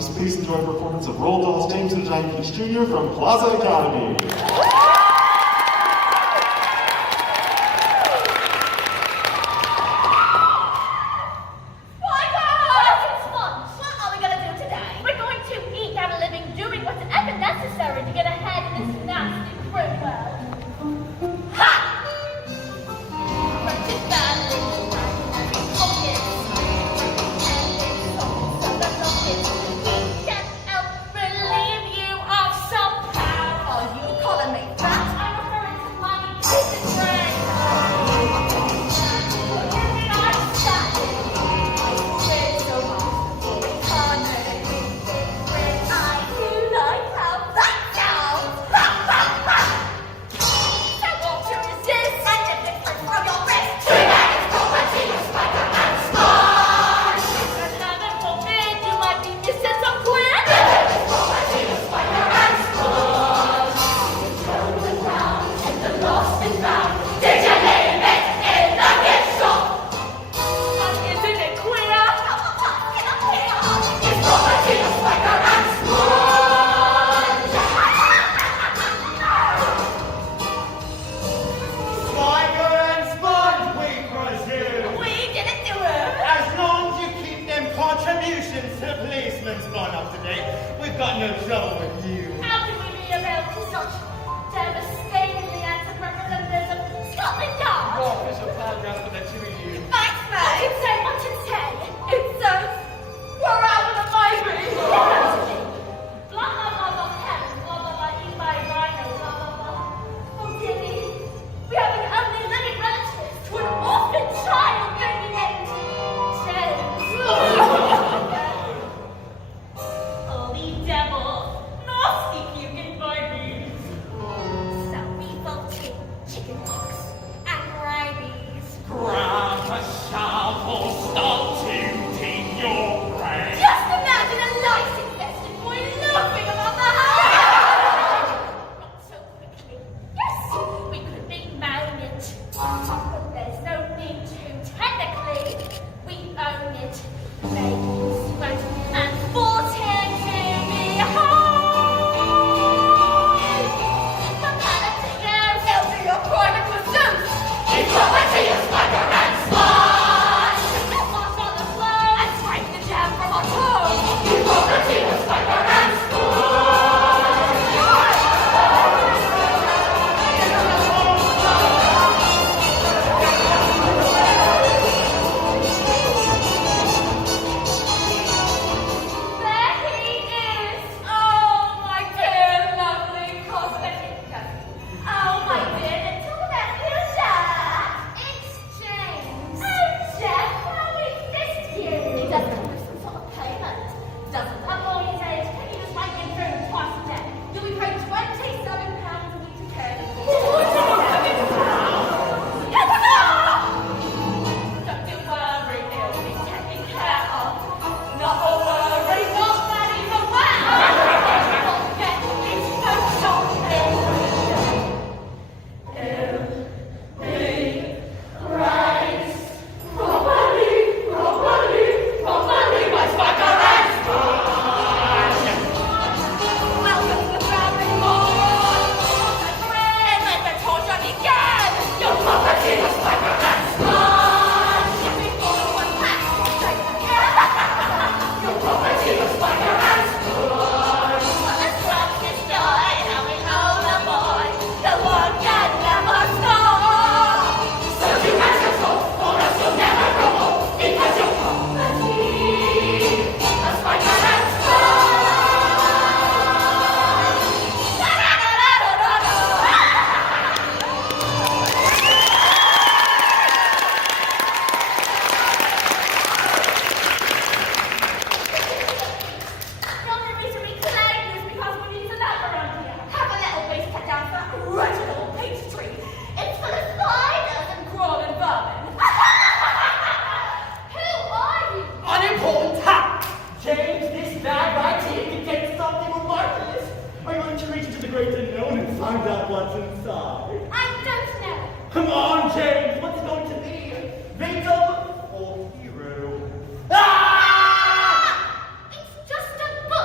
Southeast, please enjoy a performance of Roald Dahl's James and the Giant Peach Jr. from Plaza Academy. Victim or hero? Ah! It's just a book!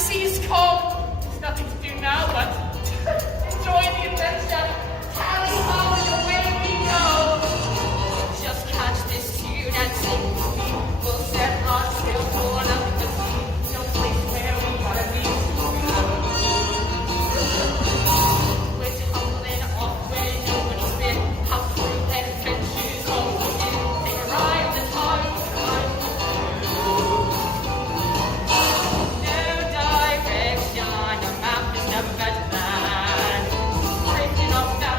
seas calm. There's nothing to do now but enjoy the adventure. Tally ho, and away we go. Just catch this tune and sing. We'll set our sail for the sea. No place where we wanna be. We're tumbling off where nobody's been. How through adventures all begin. They arrive the time of time. No direction, a map is never better than drifting off.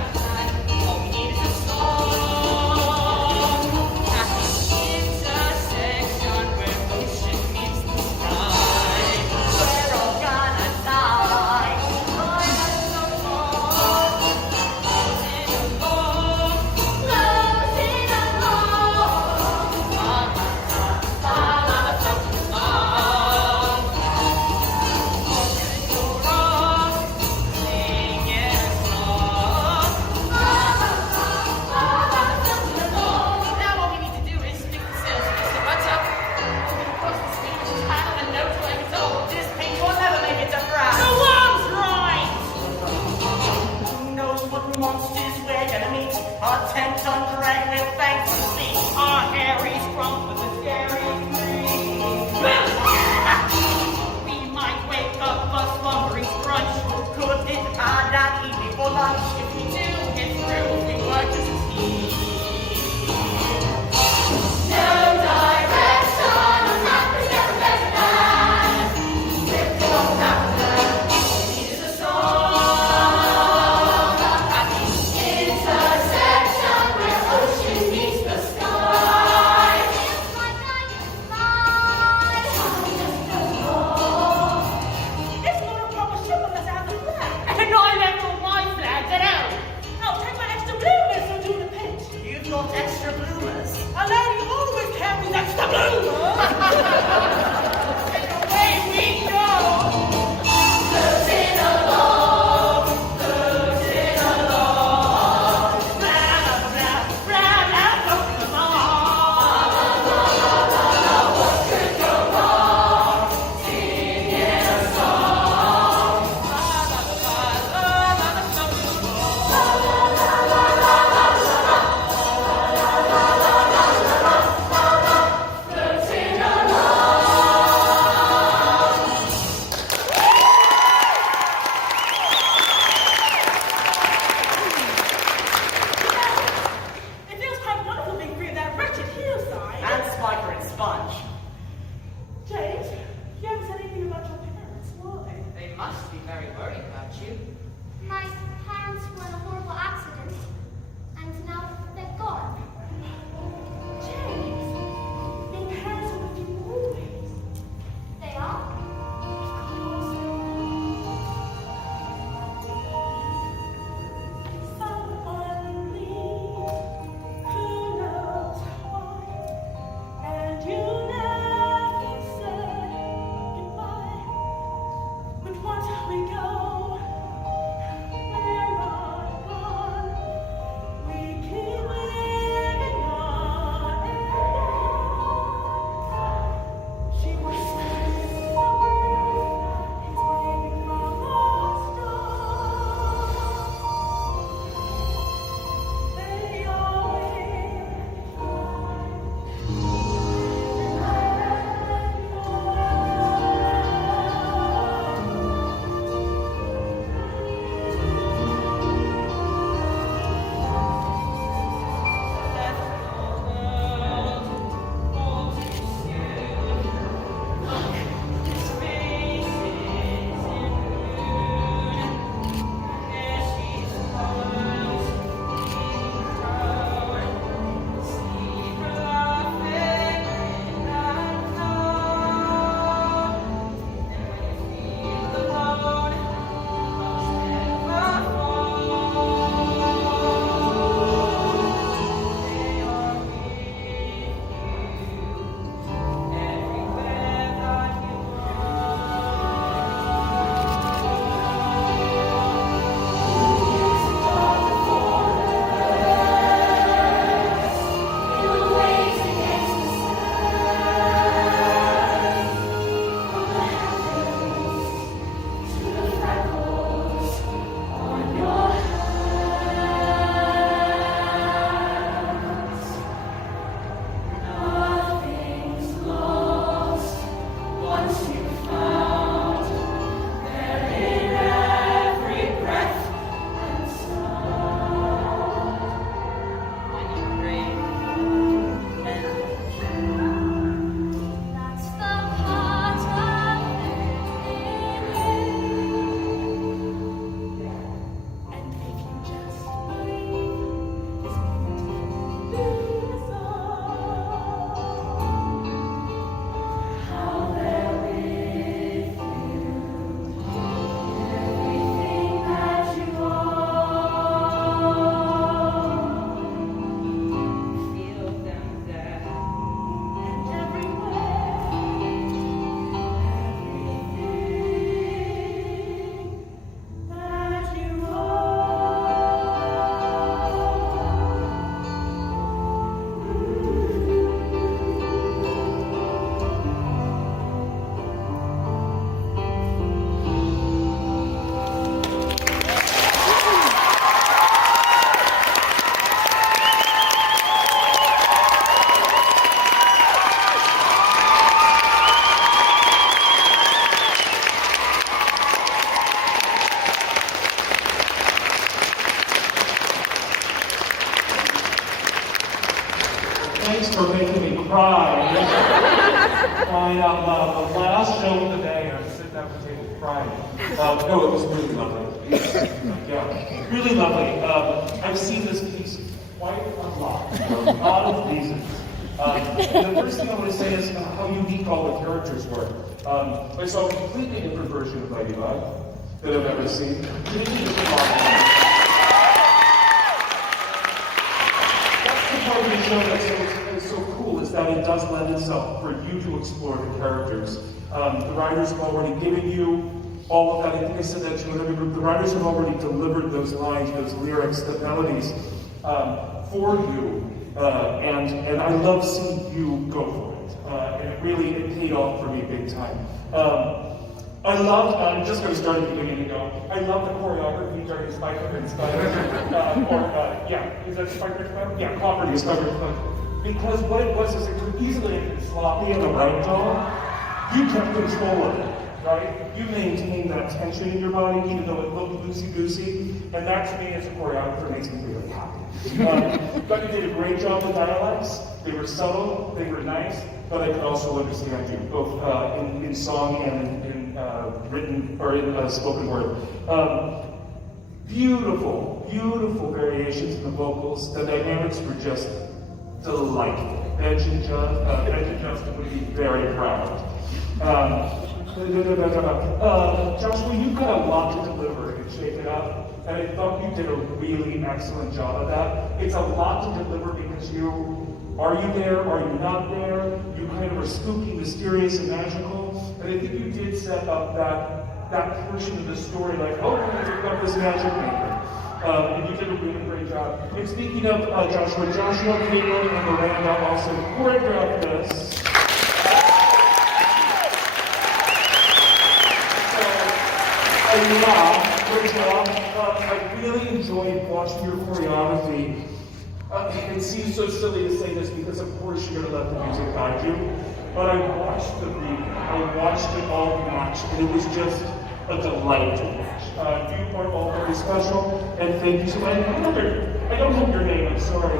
crying out loud. The last show of the day, and I'm sitting at the table crying. No, it was really lovely. Yeah, really lovely. I've seen this piece quite a lot for a lot of reasons. The first thing I want to say is how unique all the characters were. I saw a completely different version of Ladybug that I've ever seen. Completely different model. That's the part of the show that's so cool, is that it does lend itself for you to explore the characters. The writers have already given you all of that. I think I said that to another group. The writers have already delivered those lines, those lyrics, the melodies for you. And I love seeing you go for it. And it paid off for me big time. I love, I'm just going to start at the beginning and go, I love the choreography during Spiker and Spider. Is that Spiker and Spider? Yeah, property, Spiker and Spider. Because what it was is it could easily have been sloppy in the right tone. You kept control of it, right? You maintained that tension in your body, even though it looked loosey-goosey. And that, to me, as a choreographer, makes me really happy. But you did a great job with dialects. They were subtle, they were nice, but I could also understand you, both in song and in written, or in spoken word. Beautiful, beautiful variations in the vocals. The dynamics were just delightful. Benj and Justin would be very proud. Joshua, you've got a lot to deliver and shake it up. And I thought you did a really excellent job of that. It's a lot to deliver because are you there, are you not there? You kind of are spooky, mysterious, and magical. And I think you did set up that portion of the story, like, oh, we're going to pick up this magic maker. And you did a really great job. And speaking of Joshua, Caitlin, and Miranda also choreographed this. Great job. I really enjoyed watching your choreography. It seems so silly to say this because of course you're going to let the music guide you, but I watched the beat, I watched it all match, and it was just a delight to watch. You are all very special, and thank you so much. I don't have your name, I'm sorry.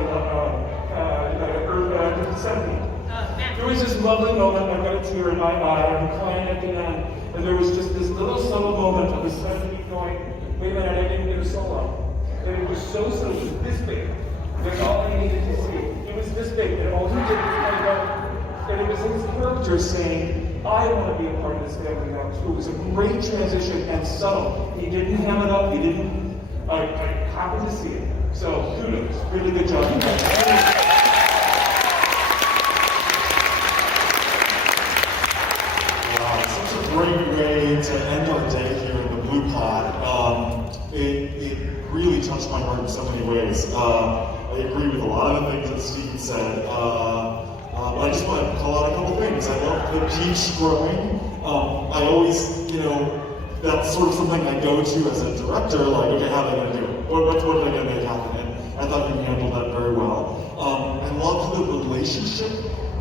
There was this lovely moment, I got a tear in my eye, I'm crying at the end, and there was just this little subtle moment of the suddenly going, wait a minute, I didn't get a solo. And it was so subtle, it was this big. That's all I needed to see. It was this big, and all he did was kind of go, and it was his character saying, I want to be a part of this family now too. It was a great transition and subtle. He didn't ham it up, I happened to see it. So, kudos, really good job. Great way to end our day here in the Blue Pod. It really touched my heart in so many ways. I agree with a lot of the things that Steve said. I just want to call out a couple things. I love the peach growing. I always, that's sort of something I go to as a director, like, okay, how are they going to do it? What are they going to make happen? And I thought you handled that very well. I love the relationship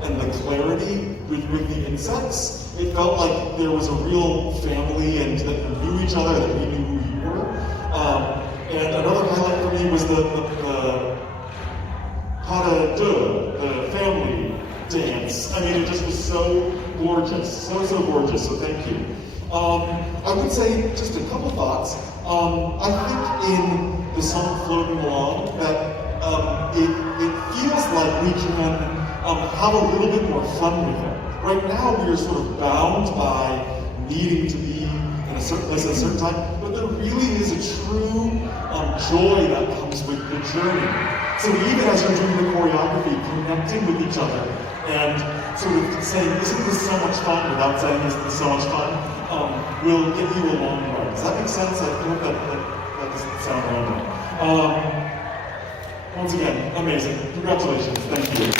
and the clarity with the insects. It felt like there was a real family and that we knew each other, that we knew who you were. And another highlight for me was the pas de deux, the family dance. I mean, it just was so gorgeous, so gorgeous, so thank you. I would say just a couple thoughts. I think in the song Floating Along that it feels like we can have a little bit more fun with it. Right now, we are sort of bound by needing to be in a certain place at a certain time, but there really is a true joy that comes with the journey. So even as you're doing the choreography, connecting with each other and sort of saying, isn't this so much fun, without saying, isn't this so much fun, will get you a long way. Does that make sense? I hope that doesn't sound random. Once again, amazing. Congratulations. Thank you.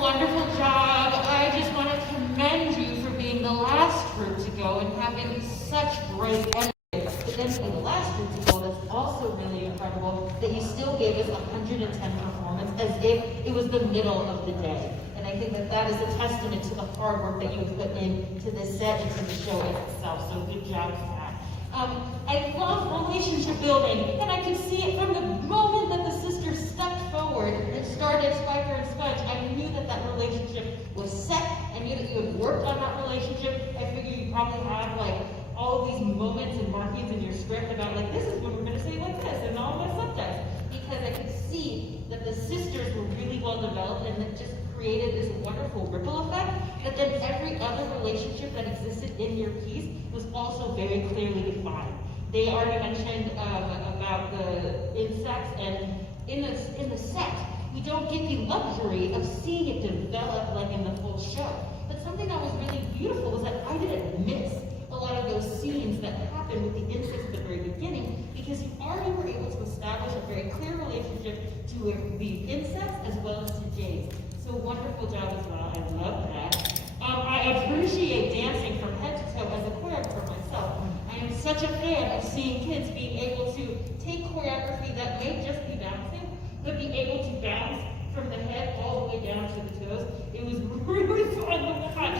Wonderful job. I just want to commend you for being the last group to go and having such great energy. But then being the last group to go, that's also really incredible that you still gave us 110 performance as if it was the middle of the day. And I think that is a testament to the hard work that you put into this set and to the show itself. So good job for that. I love relationship building, and I could see it from the moment that the sisters stepped forward and started Spiker and Sponge. I knew that that relationship was set. I knew that you had worked on that relationship. I figured you probably have like all of these moments and markings in your script about like, this is when we're going to say like this, and all my subtext. Because I could see that the sisters were really well developed and that just created this wonderful ripple effect. But then every other relationship that existed in your piece was also very clearly defined. They already mentioned about the insects, and in the set, we don't get the luxury of seeing it develop like in the full show. But something that was really beautiful was that I didn't miss a lot of those scenes that happened with the insects at the very beginning, because you already were able to establish a very clear relationship to the insects as well as to James. So wonderful job as well. I love that. I appreciate dancing from head to toe as a choreographer myself. I am such a fan of seeing kids being able to take choreography that may just be bouncing, but be able to bounce from the head all the way down to the toes. It was really fun to watch.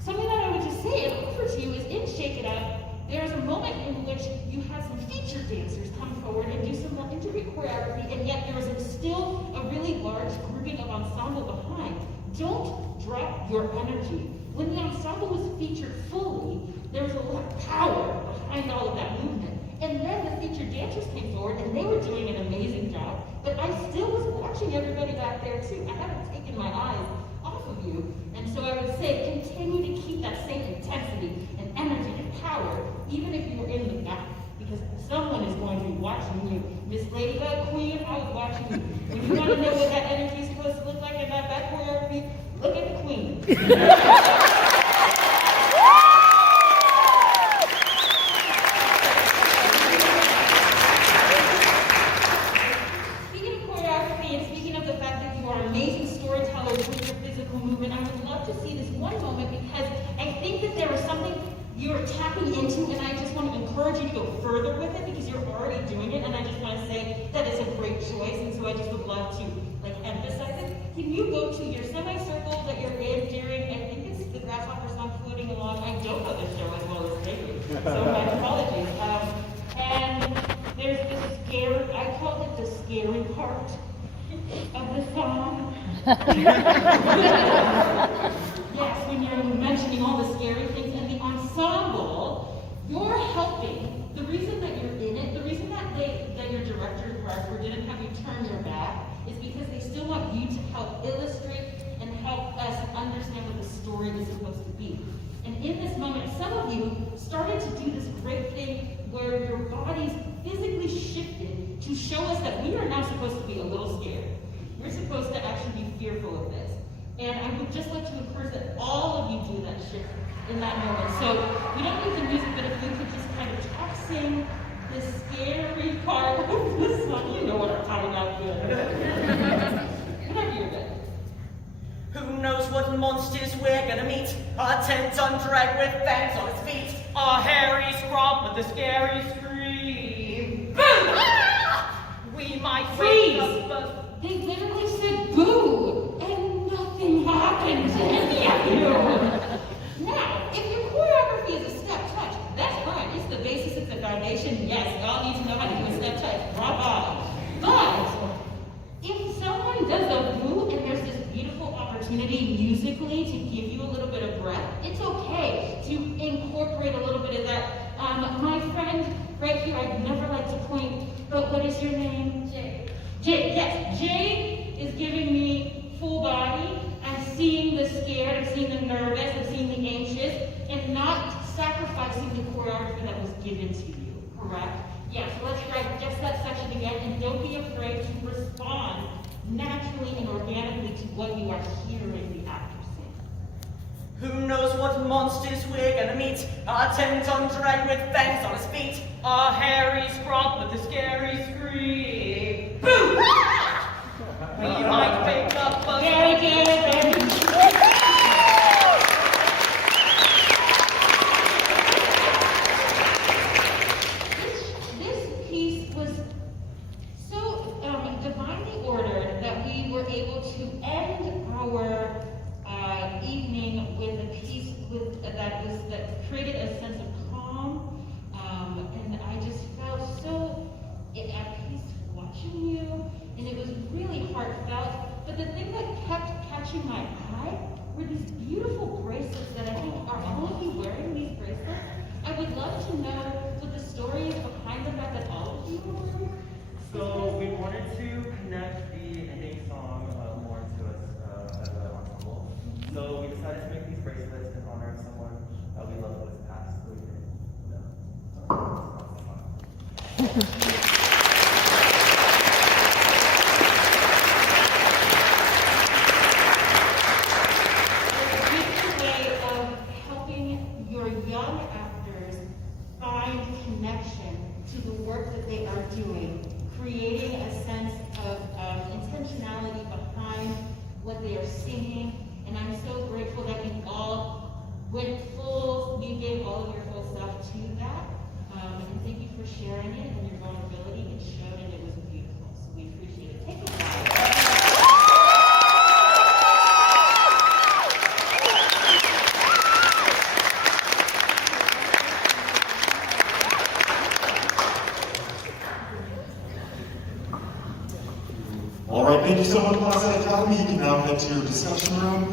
Something that I would just say and offer to you is in Shake It Up, there's a moment in which you have some featured dancers come forward and do some more intricate choreography, and yet there was still a really large grouping of ensemble behind. Don't drop your energy. When the ensemble was featured fully, there was a lot of power behind all of that movement. And then the featured dancers came forward, and they were doing an amazing job, but I still was watching everybody back there too. I haven't taken my eyes off of you. And so I would say, continue to keep that same intensity and energy and power, even if you were in the back, because someone is going to be watching you. Miss Ladybug Queen, I was watching you. When you want to know what that energy is supposed to look like in that back choreography, look at the Queen. Speaking of choreography and speaking of the fact that you are amazing storytellers with your physical movement, I would love to see this one moment because I think that there was something you're tapping into, and I just want to encourage you to go further with it because you're already doing it, and I just want to say that is a great choice, and so I just would love to like emphasize it. Can you go to your semicircle that you're in during, I think it's the grasshopper song floating along. I don't know the show as well as they do, so my apologies. And there's this scary, I call it the scary part of the song. Yes, when you're mentioning all the scary things in the ensemble, you're helping. The reason that you're in it, the reason that your director or choreographer didn't have you turn your back is because they still want you to help illustrate and help us understand what the story is supposed to be. And in this moment, some of you started to do this great thing where your bodies physically shifted to show us that we are now supposed to be a little scared. We're supposed to actually be fearful of this. And I would just like to encourage that all of you do that shift in that moment. So we don't need the music, but if you could just kind of talk, sing the scary part of this song. You know what I'm talking about. Whenever you're good. Who knows what monsters we're gonna meet? A 10-ton drag with fangs on its feet. A hairy scrub with a scary scream. Boo! Ah! We might wake up, but They literally said boo, and nothing happened to any of you. Now, if your choreography is a step touch, that's fine. It's the basis, it's the foundation. Yes, y'all need to know how to do a step touch. Bravo. But if someone does a boo and there's this beautiful opportunity musically to give you a little bit of breath, it's okay to incorporate a little bit of that. My friend right here, I'd never like to point, but what is your name? Jay. Jay, yes, Jay is giving me full body. I'm seeing the scared, I'm seeing the nervous, I'm seeing the anxious, and not sacrificing the choreography that was given to you, correct? Yeah, so let's try just that section again, and don't be afraid to respond naturally and organically to what you are hearing the actor sing. who knows what monsters we're gonna meet? A 10-ton drag with fangs on its feet. A hairy scrub with a scary scream. Boo! Ah! We might pick up a... Very good, very good. This piece was so divinely ordered that we were able to end our evening with a piece that created a sense of calm And I just felt so at peace watching you, and it was really heartfelt. But the thing that kept catching my eye were these beautiful bracelets that I think are all of you wearing these bracelets. I would love to know what the story is behind the fact that all of you are wearing. So we wanted to connect the ending song more to us as an ensemble. So we decided to make these bracelets in honor of someone we love who has passed. So we did. It's a way of helping your young actors find connection to the work that they are doing, creating a sense of intentionality behind what they are singing. And I'm so grateful that you all went full, you gave all of your full self to that. And thank you for sharing it and your vulnerability. It showed and it was beautiful. So we appreciate it. Take a ride. All right, thank you so much, Plaza Academy. You can now head to your discussion room.